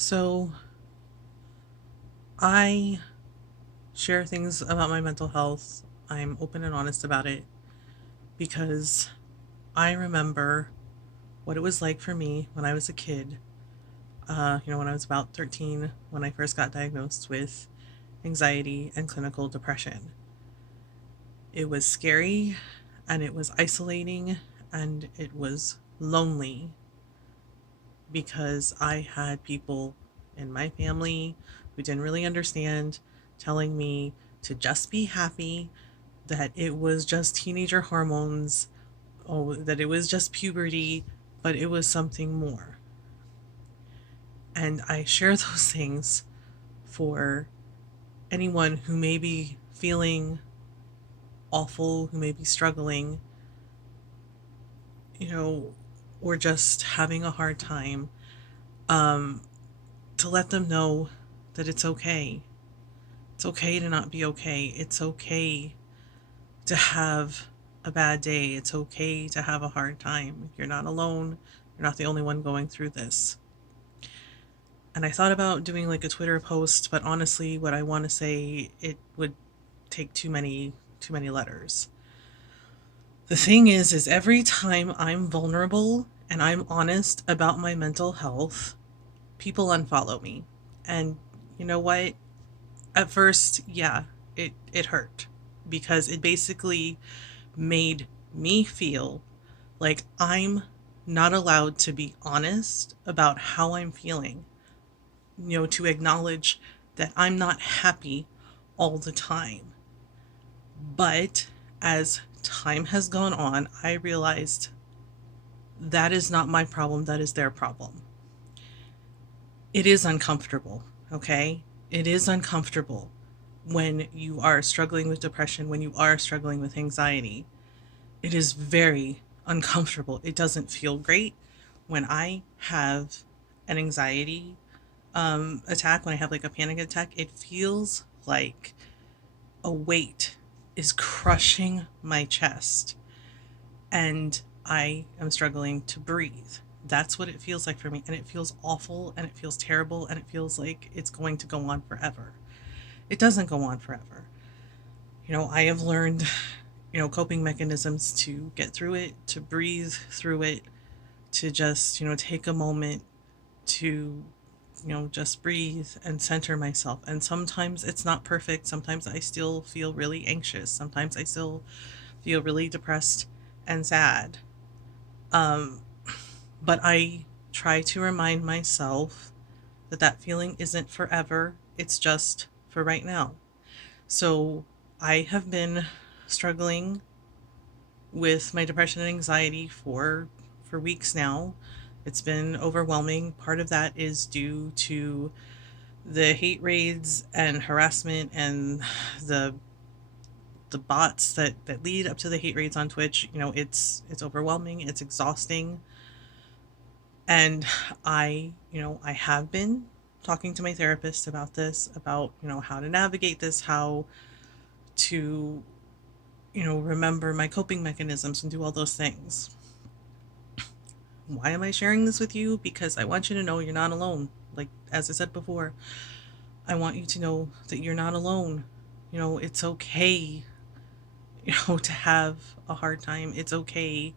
So I share things about my mental health. I'm open and honest about it because I remember what it was like for me when I was a kid. When I was about 13, when I first got diagnosed with anxiety and clinical depression. It was scary and it was isolating and it was lonely because I had people in my family who didn't really understand telling me to just be happy, that it was just teenager hormones, oh, that it was just puberty, but it was something more. And I share those things for anyone who may be feeling awful, who may be struggling, you know, or just having a hard time, um, to let them know that it's okay. It's okay to not be okay. It's okay to have a bad day. It's okay to have a hard time. You're not alone. You're not the only one going through this. And I thought about doing like a Twitter post, but honestly, what I want to say, it would take too many letters. The thing is every time I'm vulnerable and I'm honest about my mental health, people unfollow me. And you know what? At first, yeah, it hurt because it basically made me feel like I'm not allowed to be honest about how I'm feeling, to acknowledge that I'm not happy all the time. But as time has gone on, I realized that is not my problem, that is their problem. It is uncomfortable, okay? It is uncomfortable when you are struggling with depression, when you are struggling with anxiety. It is very uncomfortable. It doesn't feel great when I have an anxiety attack, when I have like a panic attack. It feels like a weight is crushing my chest and I am struggling to breathe. That's what it feels like for me. And it feels awful and it feels terrible and it feels like it's going to go on forever. It doesn't go on forever. I have learned, coping mechanisms to get through it, to breathe through it, to just, take a moment to, just breathe and center myself. And sometimes it's not perfect. Sometimes I still feel really anxious. Sometimes I still feel really depressed and sad. Um, but I try to remind myself that that feeling isn't forever. It's just for right now. So I have been struggling with my depression and anxiety for weeks now. It's been overwhelming. Part of that is due to the hate raids and harassment and the the bots that lead up to the hate raids on Twitch. It's overwhelming, it's exhausting. And I have been talking to my therapist about this, about, how to navigate this, how to, remember my coping mechanisms and do all those things. Why am I sharing this with you? Because I want you to know you're not alone. Like, as I said before, I want you to know that you're not alone. It's okay, to have a hard time. It's okay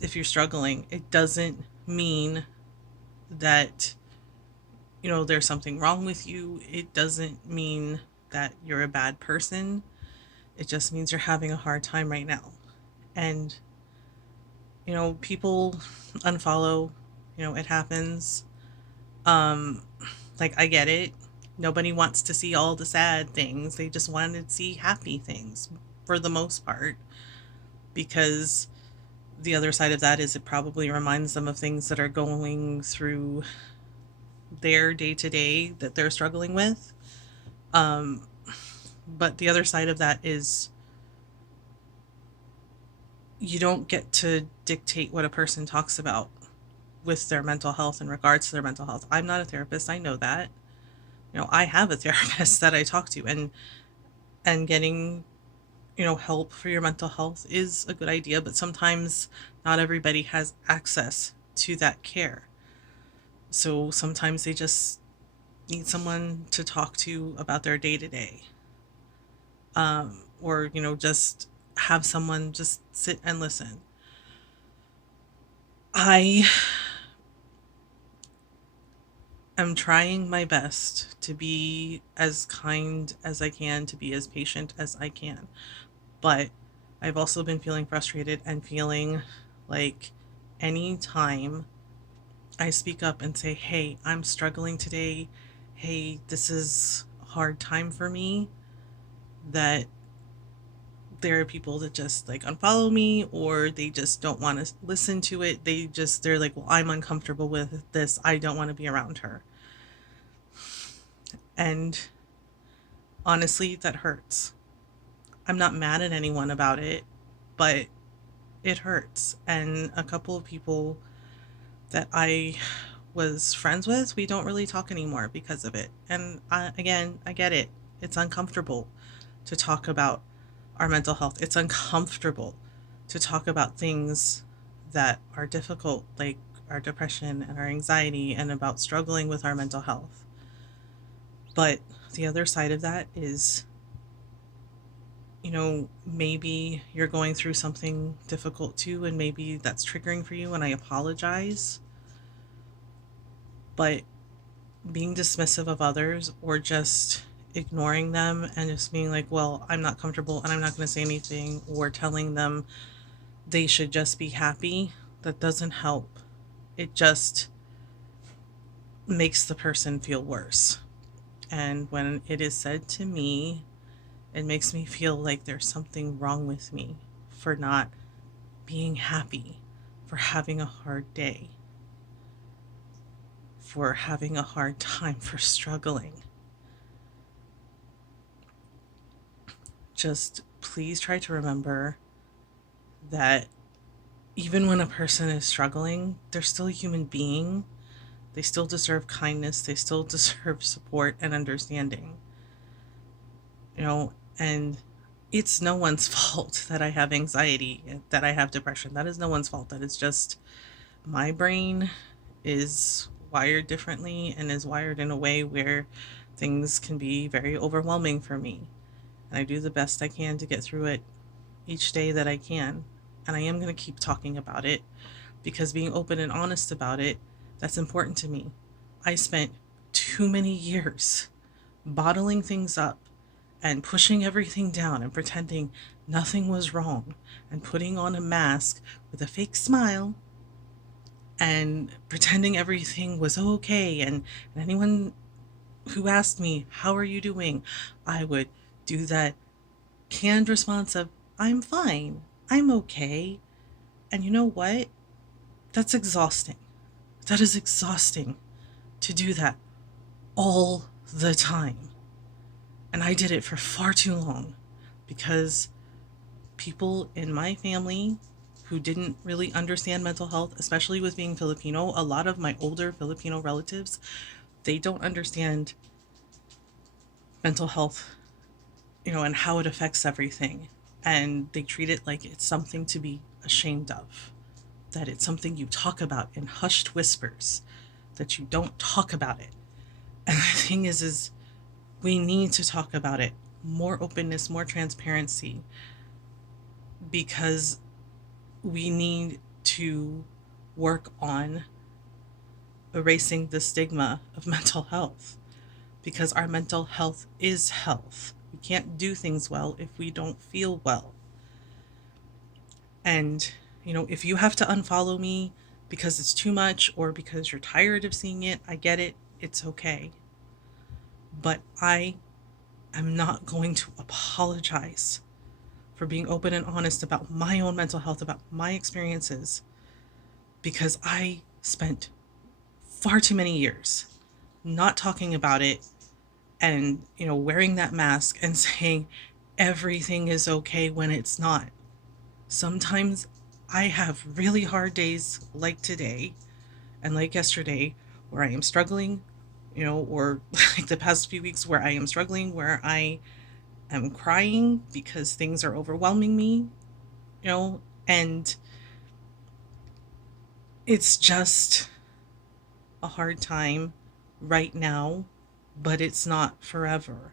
if you're struggling. It doesn't mean that, there's something wrong with you. It doesn't mean that you're a bad person. It just means you're having a hard time right now. And, people unfollow, it happens. Um, like, I get it. Nobody wants to see all the sad things. They just want to see happy things for the most part, because the other side of that is it probably reminds them of things that are going through their day to day that they're struggling with. Um, but the other side of that is you don't get to dictate what a person talks about with their mental health in regards to their mental health. I'm not a therapist. I know that. I have a therapist that I talk to, and getting, help for your mental health is a good idea, but sometimes not everybody has access to that care. So sometimes they just need someone to talk to about their day to day, or, just have someone just sit and listen. I am trying my best to be as kind as I can, to be as patient as I can. But I've also been feeling frustrated and feeling like any time I speak up and say, hey, I'm struggling today, hey, this is a hard time for me, that there are people that just like unfollow me, or they just don't want to listen to it. They're like, well, I'm uncomfortable with this. I don't want to be around her. And honestly, that hurts. I'm not mad at anyone about it, but it hurts. And a couple of people that I was friends with, we don't really talk anymore because of it. And again, I get it. It's uncomfortable to talk about our mental health. It's uncomfortable to talk about things that are difficult, like our depression and our anxiety, and about struggling with our mental health. But the other side of that is, maybe you're going through something difficult too, and maybe that's triggering for you, and I apologize. But being dismissive of others, or just ignoring them and just being like, well, I'm not comfortable and I'm not going to say anything, or telling them they should just be happy, that doesn't help. It just makes the person feel worse. And when it is said to me, it makes me feel like there's something wrong with me for not being happy, for having a hard day, for having a hard time, for struggling. Just please try to remember that even when a person is struggling, they're still a human being. They still deserve kindness, they still deserve support and understanding. And it's no one's fault that I have anxiety, that I have depression. That is no one's fault. That is just my brain is wired differently, and is wired in a way where things can be very overwhelming for me. And I do the best I can to get through it each day that I can. And I am going to keep talking about it, because being open and honest about it, that's important to me. I spent too many years bottling things up and pushing everything down and pretending nothing was wrong, and putting on a mask with a fake smile and pretending everything was okay. And anyone who asked me, how are you doing? I would do that canned response of, I'm fine, I'm okay. And you know what? That's exhausting. That is exhausting to do that all the time. And I did it for far too long, because people in my family who didn't really understand mental health, especially with being Filipino, a lot of my older Filipino relatives, they don't understand mental health, and how it affects everything. And they treat it like it's something to be ashamed of, that it's something you talk about in hushed whispers, that you don't talk about it. And the thing is we need to talk about it. More openness, more transparency, because we need to work on erasing the stigma of mental health, because our mental health is health. We can't do things well if we don't feel well. And, if you have to unfollow me because it's too much, or because you're tired of seeing it, I get it. It's okay. But I am not going to apologize for being open and honest about my own mental health, about my experiences, because I spent far too many years not talking about it, and, wearing that mask and saying everything is okay when it's not. Sometimes I have really hard days, like today and like yesterday, where I am struggling, or like the past few weeks where I am struggling, where I am crying because things are overwhelming me, and it's just a hard time right now, but it's not forever.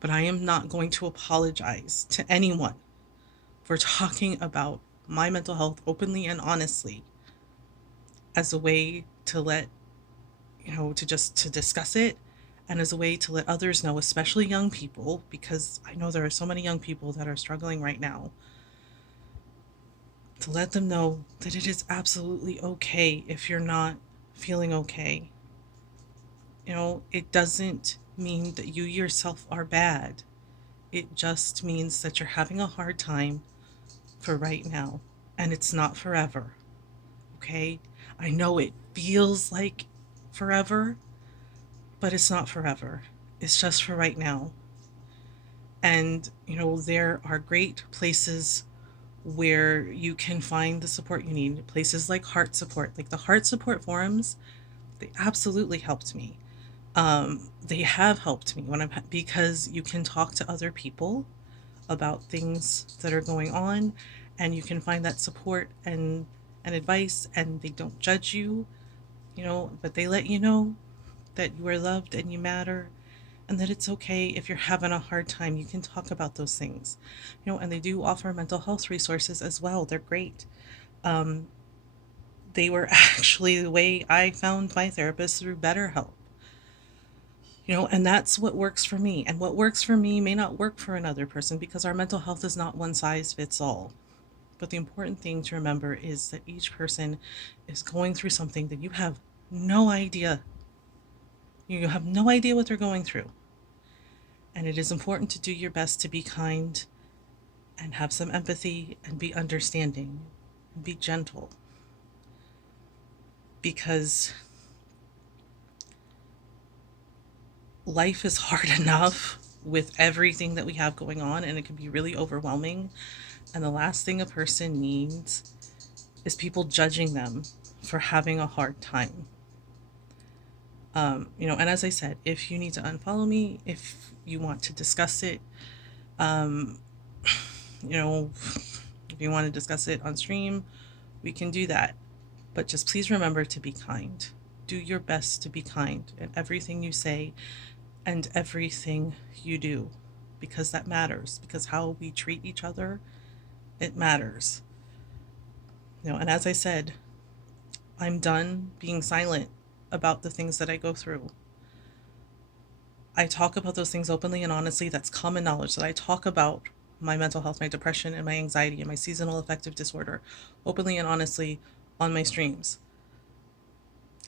But I am not going to apologize to anyone for talking about my mental health openly and honestly as a way to let, to discuss it, and as a way to let others know, especially young people, because I know there are so many young people that are struggling right now, to let them know that it is absolutely okay if you're not feeling okay. It doesn't mean that you yourself are bad. It just means that you're having a hard time for right now, and it's not forever. Okay? I know it feels like forever, but it's not forever. It's just for right now. And, there are great places where you can find the support you need. Places like Heart Support, like the Heart Support forums, they absolutely helped me. They have helped me because you can talk to other people about things that are going on, and you can find that support and advice, and they don't judge you, but they let you know that you are loved and you matter, and that it's okay if you're having a hard time. You can talk about those things, and they do offer mental health resources as well. They're great. Um, they were actually the way I found my therapist, through BetterHelp. And that's what works for me. And what works for me may not work for another person, because our mental health is not one size fits all. But the important thing to remember is that each person is going through something that you have no idea. You have no idea what they're going through. And it is important to do your best to be kind and have some empathy and be understanding and be gentle. Because life is hard enough with everything that we have going on, and it can be really overwhelming. And the last thing a person needs is people judging them for having a hard time. And as I said, if you need to unfollow me, if you want to discuss it, um, you know, if you want to discuss it on stream, we can do that. But just please remember to be kind. Do your best to be kind in everything you say and everything you do, because that matters. Because how we treat each other, it matters. And as I said, I'm done being silent about the things that I go through. I talk about those things openly and honestly. That's common knowledge, that I talk about my mental health, my depression, and my anxiety, and my seasonal affective disorder openly and honestly on my streams,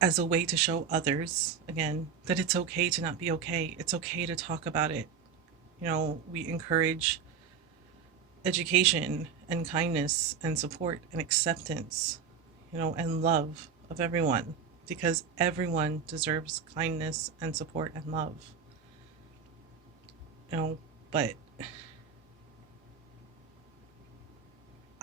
as a way to show others, again, that it's okay to not be okay. It's okay to talk about it. We encourage education and kindness and support and acceptance, and love of everyone, because everyone deserves kindness and support and love. But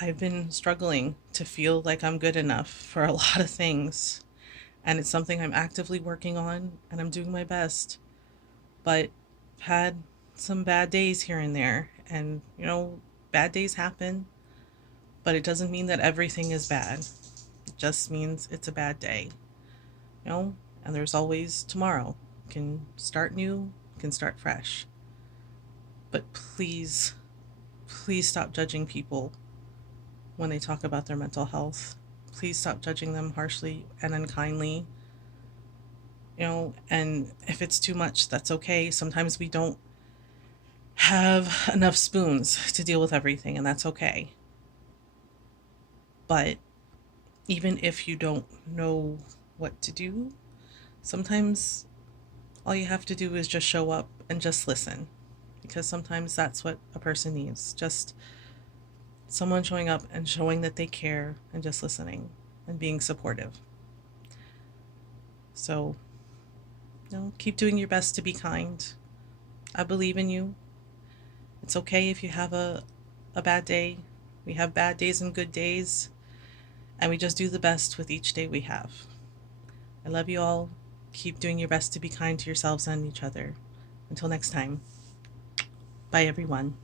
I've been struggling to feel like I'm good enough for a lot of things, and it's something I'm actively working on, and I'm doing my best. But I've had some bad days here and there, and bad days happen, but it doesn't mean that everything is bad. It just means it's a bad day, and there's always tomorrow. You can start new, you can start fresh. But please, please stop judging people when they talk about their mental health. Please stop judging them harshly and unkindly. And if it's too much, that's okay. Sometimes we don't have enough spoons to deal with everything, and that's okay. But even if you don't know what to do, sometimes all you have to do is just show up and just listen, because sometimes that's what a person needs. Just someone showing up and showing that they care, and just listening and being supportive. So, keep doing your best to be kind. I believe in you. It's okay if you have a bad day. We have bad days and good days, and we just do the best with each day we have. I love you all. Keep doing your best to be kind to yourselves and each other. Until next time. Bye, everyone.